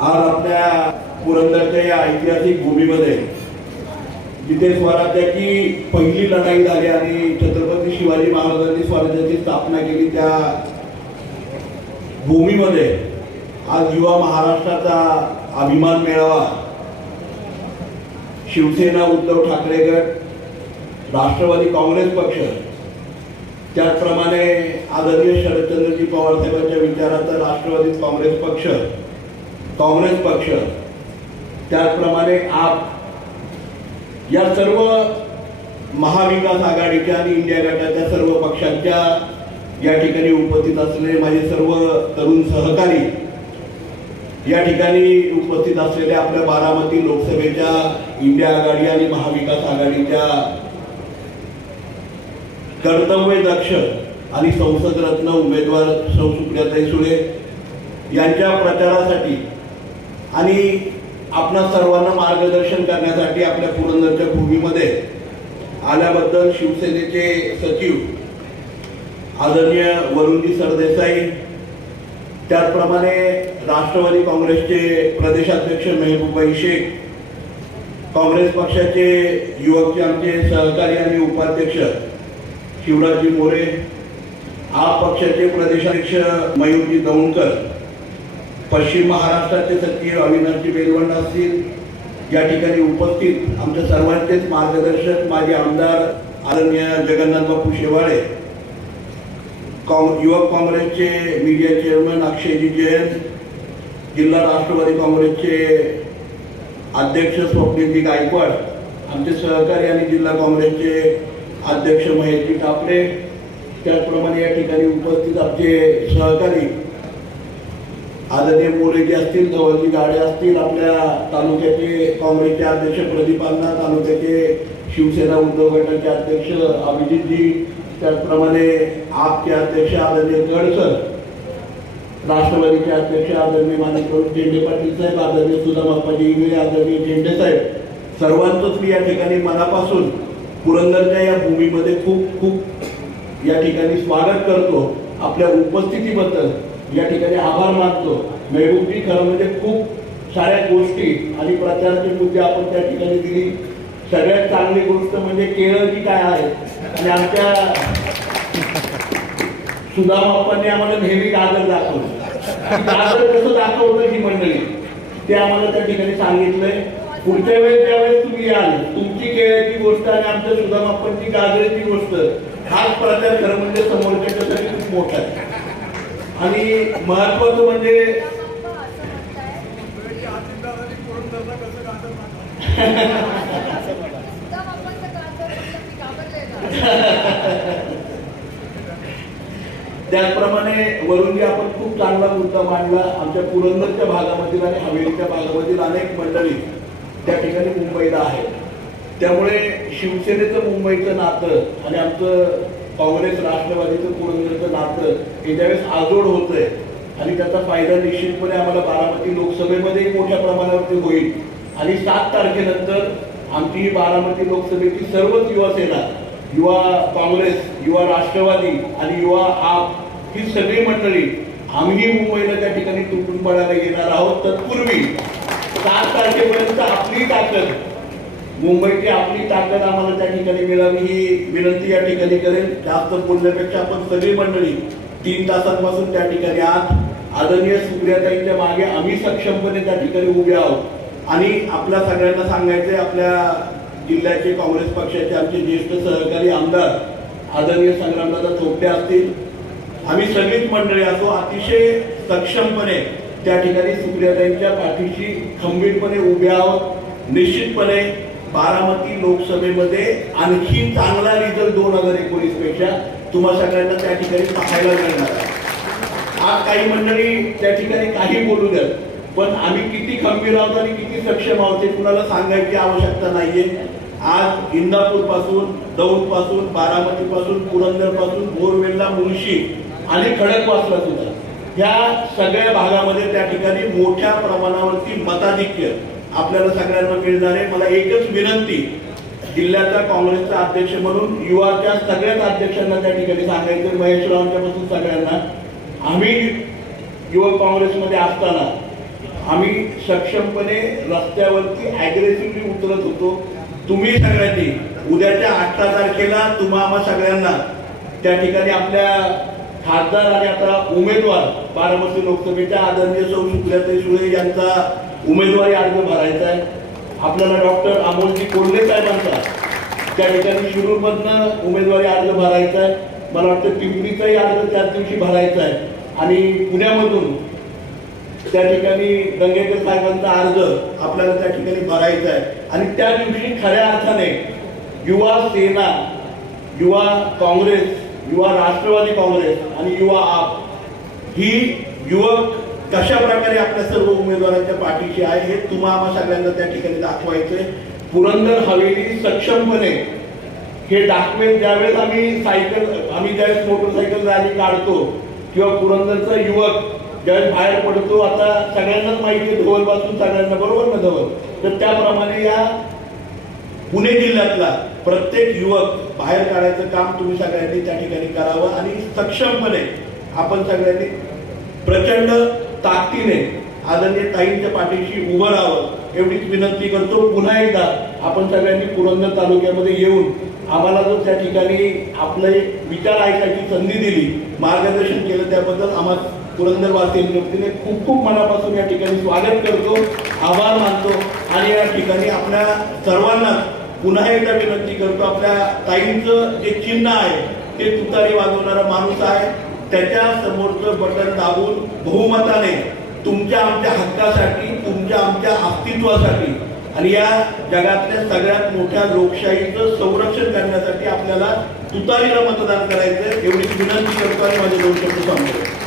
आज आपल्या पुरंदरच्या या ऐतिहासिक भूमीमध्ये जिथे स्वराज्याची पहिली लढाई झाली आणि छत्रपती शिवाजी महाराजांनी स्वराज्याची स्थापना केली त्या भूमीमध्ये आज युवा महाराष्ट्राचा अभिमान मेळावा. शिवसेना उद्धव ठाकरे गट राष्ट्रवादी काँग्रेस पक्ष त्याचप्रमाणे आदरणीय शरदचंद्रजी पवार साहेबांच्या विचाराचा राष्ट्रवादी काँग्रेस पक्ष काँग्रेस पक्ष त्याचप्रमाणे आप या सर्व महाविकास आघाडीच्या आणि इंडिया गटाच्या सर्व पक्षांच्या या ठिकाणी उपस्थित असलेले माझे सर्व तरुण सहकारी या ठिकाणी उपस्थित असलेले आपल्या बारामती लोकसभेच्या इंडिया आघाडी आणि महाविकास आघाडीच्या कर्तव्य दक्ष आणि संसद रत्न उमेदवार सौ सुप्रियाताई सुळे यांच्या प्रचारासाठी आणि आपणा सर्वांना मार्गदर्शन करण्यासाठी आपल्या पुरंदरच्या भूमीमध्ये आल्याबद्दल शिवसेनेचे सचिव आदरणीय वरुणजी सरदेसाई त्याचप्रमाणे राष्ट्रवादी काँग्रेसचे प्रदेशाध्यक्ष मेहबूबाई शेख काँग्रेस पक्षाचे युवकचे आमचे सहकारी आणि उपाध्यक्ष शिवराजजी मोरे आप पक्षाचे प्रदेशाध्यक्ष मयूरजी दौंडकर पश्चिम महाराष्ट्राचे सचिव अविनाशजी बेलवंड असतील या ठिकाणी उपस्थित आमच्या सर्वांचेच मार्गदर्शक माझे आमदार आदरणीय जगन्नाथ बापू शेवाळे काँग युवक काँग्रेसचे मीडिया चेअरमन अक्षयजी जैन जिल्हा राष्ट्रवादी काँग्रेसचे अध्यक्ष स्वप्नीलजी गायकवाड आमचे सहकारी आणि जिल्हा काँग्रेसचे अध्यक्ष महेशजी टापरे त्याचप्रमाणे या ठिकाणी उपस्थित आमचे सहकारी आदरणीय मोरेजी असतील जवळची गाडे असतील आपल्या तालुक्याचे काँग्रेसचे अध्यक्ष प्रदीप अण्णा तालुक्याचे शिवसेना उद्धव गटाचे अध्यक्ष अभिजितजी त्याचप्रमाणे आपचे अध्यक्ष आदरणीय गडसर राष्ट्रवादीचे अध्यक्ष आदरणीय माणिकराव झेंडे पाटील साहेब आदरणीय सुदाम अप्पाजी इंगळे आदरणीय झेंडे साहेब सर्वांचंच मी या ठिकाणी मनापासून पुरंदरच्या या भूमीमध्ये खूप खूप या ठिकाणी स्वागत करतो. आपल्या उपस्थितीबद्दल या ठिकाणी आभार मानतो. मेहबूबजी खरं म्हणजे खूप साऱ्या गोष्टी आणि प्रचाराचे मुद्दे आपण त्या ठिकाणी दिली. सगळ्यात चांगली गोष्ट म्हणजे केरळची काय आहे? आणि आमच्या सुदाम आम्हाला नेहमी गाजर दाखवलं. गाजर कसं दाखवलं ही मंडळी? ते आम्हाला त्या ठिकाणी सांगितलंय. पुढच्या वेळेस ज्यावेळेस तुम्ही याल तुमची केळ्याची गोष्ट आणि आमच्या सुधामाप्पांची गाजरेची गोष्ट हाच प्रचार खरं म्हणजे समोरच्यासाठी खूप मोठा आहे. आणि महत्वाचं म्हणजे त्याचप्रमाणे वरुणजी आपण खूप चांगला मुद्दा मांडला. आमच्या पुरंदरच्या भागामधील आणि हवेलीच्या भागामधील अनेक मंडळी त्या ठिकाणी मुंबईला आहेत. त्यामुळे शिवसेनेचं मुंबईचं नातं आणि आमचं काँग्रेस राष्ट्रवादीचं पुरंदरचं नातं हे त्यावेळेस आजोड होतंय आणि त्याचा फायदा निश्चितपणे आम्हाला बारामती लोकसभेमध्ये मोठ्या प्रमाणावरती होईल. आणि सात तारखेनंतर आमची ही बारामती लोकसभेची सर्वच युवा सेना युवा काँग्रेस युवा राष्ट्रवादी आणि युवा आप ही सगळी मंडळी आम्ही मुंबईला त्या ठिकाणी तुटून पडायला येणार आहोत. तत्पूर्वी सात तारखेपर्यंत आपली ताकद मुंबईची आपली ताकद आम्हाला त्या ठिकाणी मिळावी ही विनंती या ठिकाणी करेल. जास्त बोलण्यापेक्षा आपण सगळी मंडळी तीन तासांपासून त्या ठिकाणी आज आदरणीय सुप्रियाताईंच्या मागे आम्ही सक्षमपणे त्या ठिकाणी उभे आहोत. आणि आपल्या सगळ्यांना सांगायचंय आपल्या जिल्ह्याचे काँग्रेस पक्षाचे आमचे ज्येष्ठ सहकारी आमदार आदरणीय संग्रामदादा चोपटे असतील. आम्ही सगळीच मंडळी असो अतिशय सक्षमपणे त्या ठिकाणी सुप्रियाताईंच्या पाठीशी खंबीरपणे उभे आहोत. निश्चितपणे बारामती लोकसभेमध्ये आणखी चांगला रिझल्ट दोन हजार एकोणीसपेक्षा तुम्हा सगळ्यांना त्या ठिकाणी पाहायला मिळणार आज काही मंडळी त्या ठिकाणी काही बोलू द्या पण आम्ही किती खंबीर आहोत आणि किती सक्षम आहोत हे कुणाला सांगायची आवश्यकता नाहीये. आज इंदापूरपासून दौंडपासून बारामती पासून पुरंदरपासून बोरवेल्ला मुळशी आणि खडकवासला सुद्धा. ह्या सगळ्या भागामध्ये त्या ठिकाणी मोठ्या प्रमाणावरती मताधिक्य आपल्याला सगळ्यांना मिळणार आहे मला एकच विनंती जिल्ह्याचा काँग्रेसचा अध्यक्ष म्हणून युवाच्या सगळ्याच अध्यक्षांना त्या ठिकाणी सांगायचं महेशरावांच्यापासून सगळ्यांना. आम्ही युवक काँग्रेसमध्ये असताना आम्ही सक्षमपणे रस्त्यावरती ॲग्रेसिव्हली उतरत होतो. तुम्ही सगळ्यांनी उद्याच्या अठरा तारखेला तुम्हा आम्हा सगळ्यांना त्या ठिकाणी आपल्या खासदार आणि आता उमेदवार बारामती लोकसभेच्या आदरणीय सौ सुप्रियाताई सुळे यांचा उमेदवारी अर्ज भरायचा आहे. आपल्याला डॉक्टर अमोलजी कोल्हे साहेबांचा त्या ठिकाणी शिरूरमधनं उमेदवारी अर्ज भरायचा आहे. मला वाटतं पिंपरीचाही अर्ज त्याच दिवशी भरायचा आहे. आणि पुण्यामधून त्या ठिकाणी गंगेकर साहेबांचा अर्ज आपल्याला त्या ठिकाणी भरायचा आहे. आणि त्या दिवशी खऱ्या अर्थाने युवा सेना युवा काँग्रेस युवा राष्ट्रवादी काँग्रेस आणि युवा आप ही युवक कशा प्रकारे आपल्या सर्व उमेदवारांच्या पाठीशी आहे हे तुम्हा आम्हा सगळ्यांना त्या ठिकाणी दाखवायचंय. पुरंदर हवेली सक्षमपणे हे दाखवेल. ज्यावेळेस आम्ही सायकल आम्ही ज्यावेळेस मोटरसायकल रॅली काढतो किंवा पुरंदरचा युवक ज्यावेळेस बाहेर पडतो आता सगळ्यांनाच माहिती आहे धवलपासून सगळ्यांना बरोबर ना धवल तर त्याप्रमाणे या पुणे जिल्ह्यातला प्रत्येक युवक बाहेर काढायचं काम तुम्ही सगळ्यांनी त्या ठिकाणी करावं आणि सक्षमपणे आपण सगळ्यांनी प्रचंड ताकदीने आदरणीय ताईंच्या पाठीशी उभं राहावं एवढीच विनंती करतो. पुन्हा एकदा आपण सगळ्यांनी पुरंदर तालुक्यामध्ये येऊन आम्हाला जो त्या ठिकाणी आपले विचार ऐकायची संधी दिली मार्गदर्शन केलं त्याबद्दल आम्हाला पुरंदरवासीयांच्या वतीने खूप खूप मनापासून या ठिकाणी स्वागत करतो आभार मानतो आणि या ठिकाणी आपल्या सर्वांना पुन्हा एकदा विनंती करतो. आपल्या ताईंचं जे चिन्ह आहे ते तुतारी वाजवणारा माणूस आहे. त्याच्या समोरचं बटन दाबून बहुमताने तुमच्या आमच्या हक्कासाठी तुमच्या आमच्या अस्तित्वासाठी आणि या जगातल्या सगळ्यात मोठ्या लोकशाहीचं संरक्षण करण्यासाठी आपल्याला तुतारीला मतदान करायचं एवढी विनंती करतो आणि माझे दोन शब्द सांगतो.